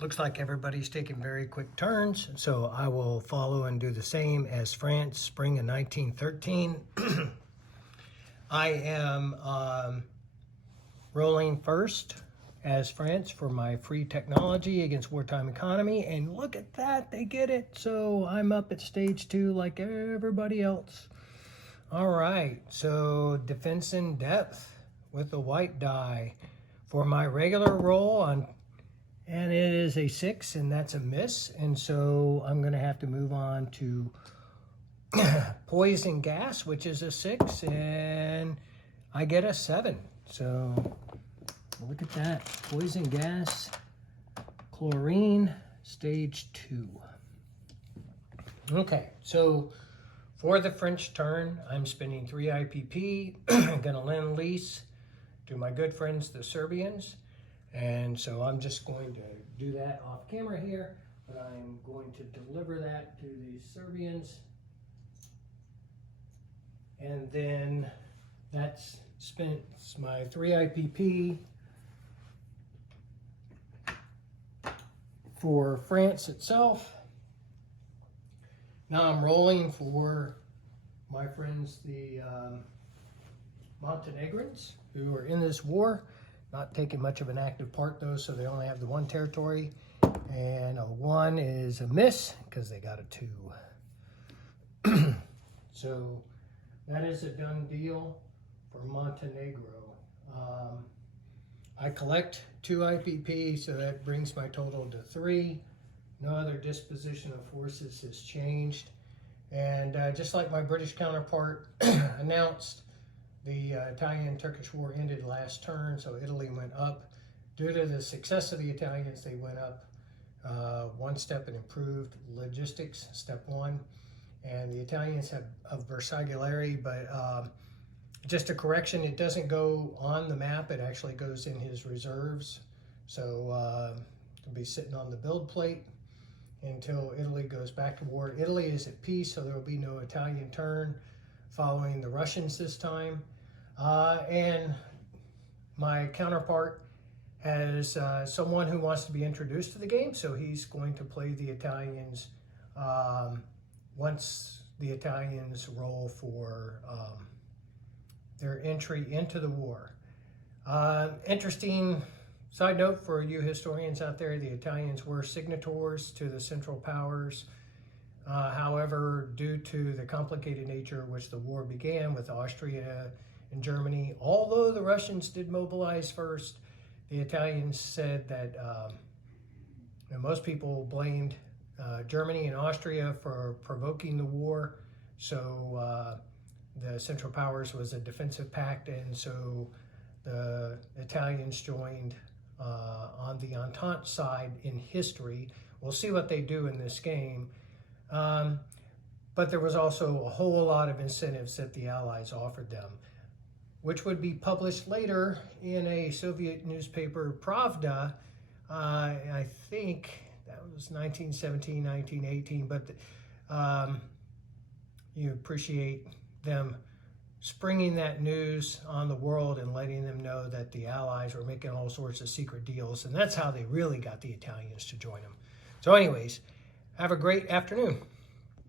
Looks like everybody's taking very quick turns, so I will follow and do the same as France Spring of 1913. I am rolling first as France for my free technology against wartime economy, and look at that, they get it. So I'm up at stage 2 like everybody else. All right, so defense in depth with the white die for my regular roll on, and it is a 6, and that's a miss. And so I'm going to have to move on to poison gas, which is a 6, and I get a 7. So look at that, poison gas, chlorine, stage 2. Okay, so for the French turn, I'm spending 3 IPP. I'm going to lend lease to my good friends, the Serbians. And so I'm just going to do that off camera here, but I'm going to deliver that to the Serbians. And then that's spent my 3 IPP for France itself. Now I'm rolling for my friends, the Montenegrins, who are in this war. Not taking much of an active part though, so they only have the 1 territory. And a 1 is a miss because they got a 2. So that is a done deal for Montenegro. I collect 2 IPP, so that brings my total to 3. No other disposition of forces has changed. And just like my British counterpart announced, the Italian-Turkish War ended last turn, so Italy went up. Due to the success of the Italians, they went up 1 step and improved logistics, step 1. And the Italians have of Bersaglieri, but just a correction, it doesn't go on the map, it actually goes in his reserves. So it'll be sitting on the build plate until Italy goes back to war. Italy is at peace, so there will be no Italian turn following the Russians this time. And my counterpart has someone who wants to be introduced to the game, so he's going to play the Italians once the Italians roll for their entry into the war. Interesting side note for you historians out there, the Italians were signatories to the Central Powers. However, due to the complicated nature which the war began with Austria and Germany, although the Russians did mobilize first, the Italians said that most people blamed Germany and Austria for provoking the war. So the Central Powers was a defensive pact, and so the Italians joined on the Entente side in history. We'll see what they do in this game. But there was also a whole lot of incentives that the Allies offered them, which would be published later in a Soviet newspaper, Pravda. I think that was 1917, 1918, but you appreciate them springing that news on the world and letting them know that the Allies were making all sorts of secret deals, and that's how they really got the Italians to join them. So anyways, have a great afternoon.